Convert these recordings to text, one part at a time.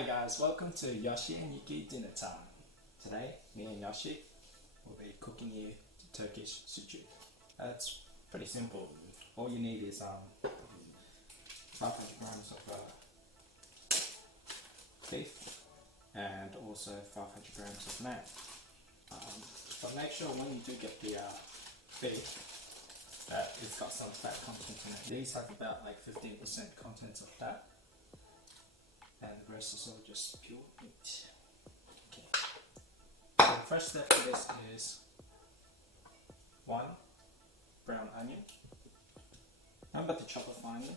Hi guys, welcome to Yoshi and Yuki dinner time. Today, me and Yoshi will be cooking you Turkish sujuk. It's pretty simple. All you need is 500 grams of beef and also 500 grams of lamb. But make sure when you do get the beef that it's got some fat content in it. These have about like 15% content of fat. And the rest is all just pure meat. Okay. So the first step for this is 1 brown onion. I'm about to chop a fine onion.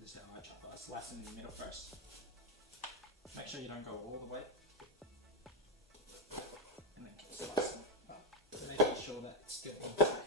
This is how I chop it. I slice in the middle first. Make sure you don't go all the way. And then keep slicing up. Making sure that it's still intact.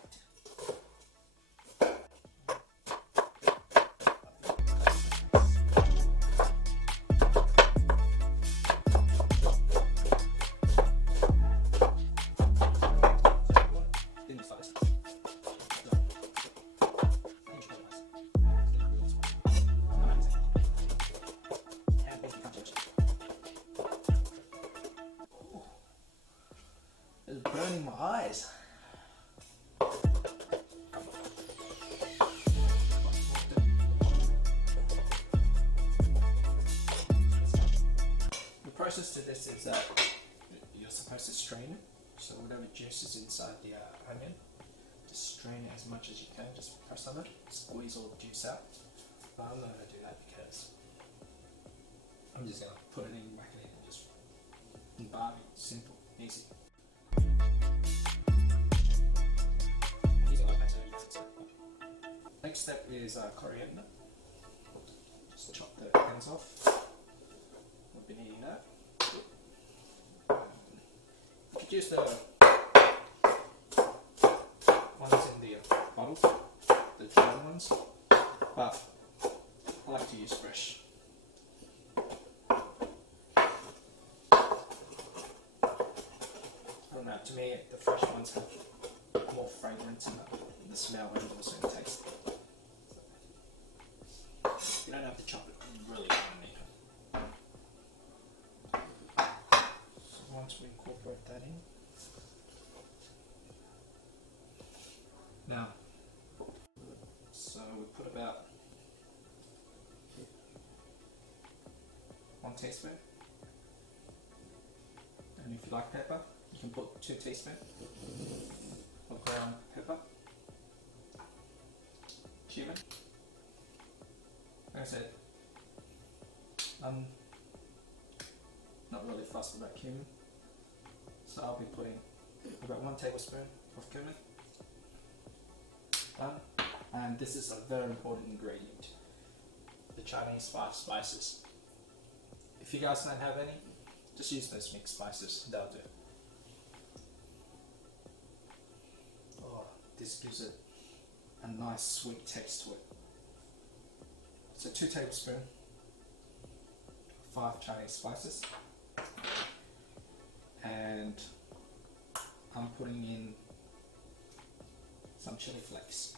It's burning my eyes. The process to this is that you're supposed to strain it. So whatever juice is inside the onion, just strain it as much as you can. Just press on it, squeeze all the juice out. But I'm not going to do that because I'm just going to put it in, whack it in, and just imbibe it. Simple, easy. Next step is coriander. Just chop the ends off. We'll be needing that. You could use the ones in the bottle, the dried ones, but I like to use fresh. I don't know, to me the fresh ones have more fragrance in the smell and also in taste. You don't have to chop it really fine either. So once we incorporate that in, now, so we put about 1 teaspoon, and if you like pepper, you can put 2 teaspoons of ground pepper, cumin. Like I said, I'm not really fussed about cumin, so I'll be putting about 1 tablespoon of cumin. And this is a very important ingredient, the Chinese 5 spices. If you guys don't have any, just use those mixed spices, they'll do. Oh, this gives it a nice sweet taste to it. So 2 tablespoons, 5 Chinese spices, and I'm putting in some chili flakes.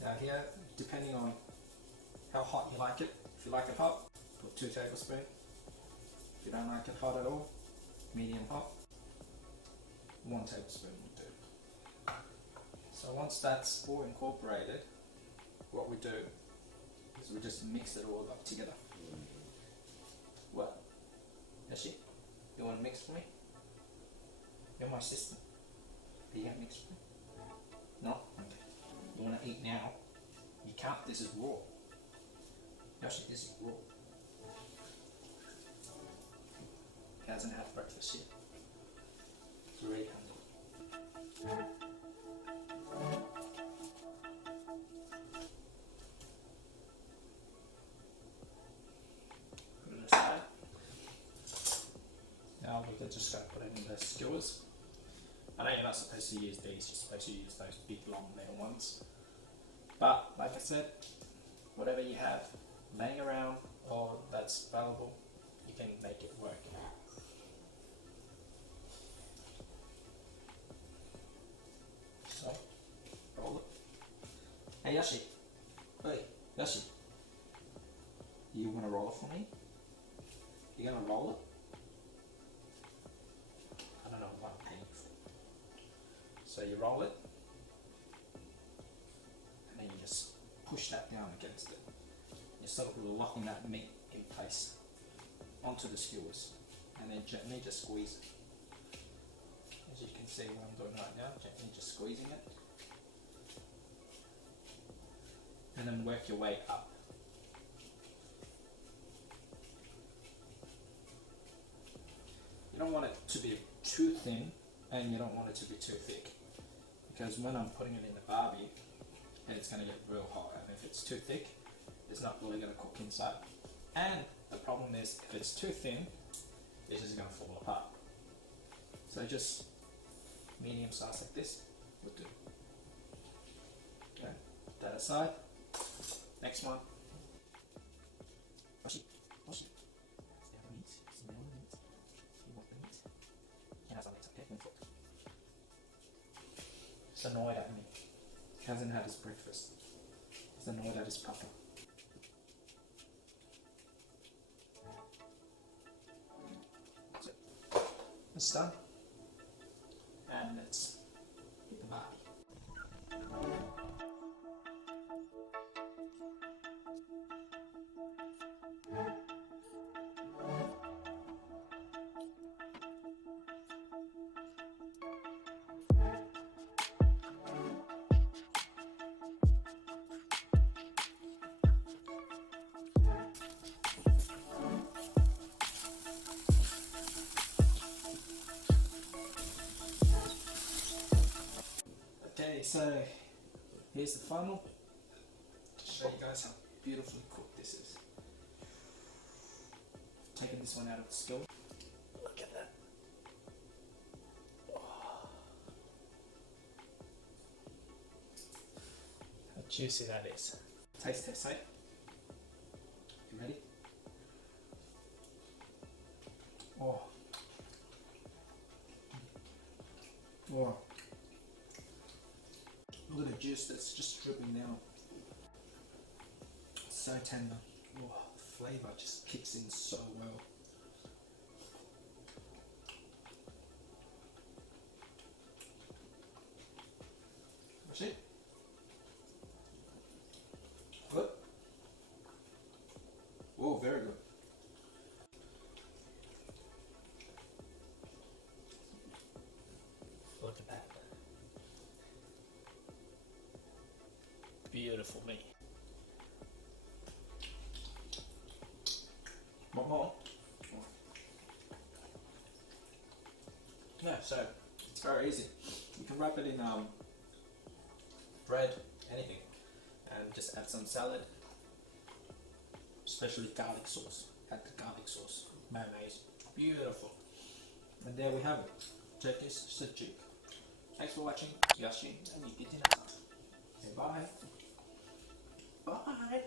Now here, depending on how hot you like it, if you like it hot, put 2 tablespoons. If you don't like it hot at all, medium hot, 1 tablespoon will do. So once that's all incorporated, what we do is we just mix it all up together. What? Yoshi, you want to mix for me? You're my sister. Are you going to mix for me? No? Okay. You want to eat now? You can't, this is raw. Yoshi, this is raw. He hasn't had breakfast yet. It's really hungry. Now we're just going to put it in the skewers. I know you're not supposed to use these, you're supposed to use those big long metal ones. But like I said, whatever you have laying around or that's available, you can make it work. Hey Yoshi. Hey, Yoshi. You wanna roll it for me? You gonna roll it? I don't know what I'm paying for. So you roll it, and then you just push that down against it. You're sort of locking that meat in place onto the skewers, and then gently just squeeze it. As you can see what I'm doing right now, gently just squeezing it. And then work your way up. You don't want it to be too thin, and you don't want it to be too thick, because when I'm putting it in the barbie, it's going to get real hot, and if it's too thick, it's not really going to cook inside. And the problem is, if it's too thin, it's just going to fall apart. So just medium size like this would do. Okay, put that aside. Next one. Yoshi, Yoshi. Smell the meat. Smell the meat. You want the meat? You can have some later, okay? Don't talk. He's annoyed at me. He hasn't had his breakfast. He's annoyed at his papa. That's it. It's done. And let's hit the barbie. Okay, so here's the final, to show you guys how beautifully cooked this is. Taking this one out of the skillet. Look at that. Oh. How juicy that is. Taste test, eh? You ready? Oh. Oh. Look at the juice that's just dripping down. So tender. Oh, the flavour just kicks in so well. That's it. Good. Oh, very good. Look at that. Beautiful meat. One more. Yeah, so it's very easy. You can wrap it in bread, anything, and just add some salad, especially garlic sauce. Add the garlic sauce, mayonnaise. Beautiful. And there we have it. Turkish sujuk. Thanks for watching. Yoshi, and you get dinner time. Say bye. Bye.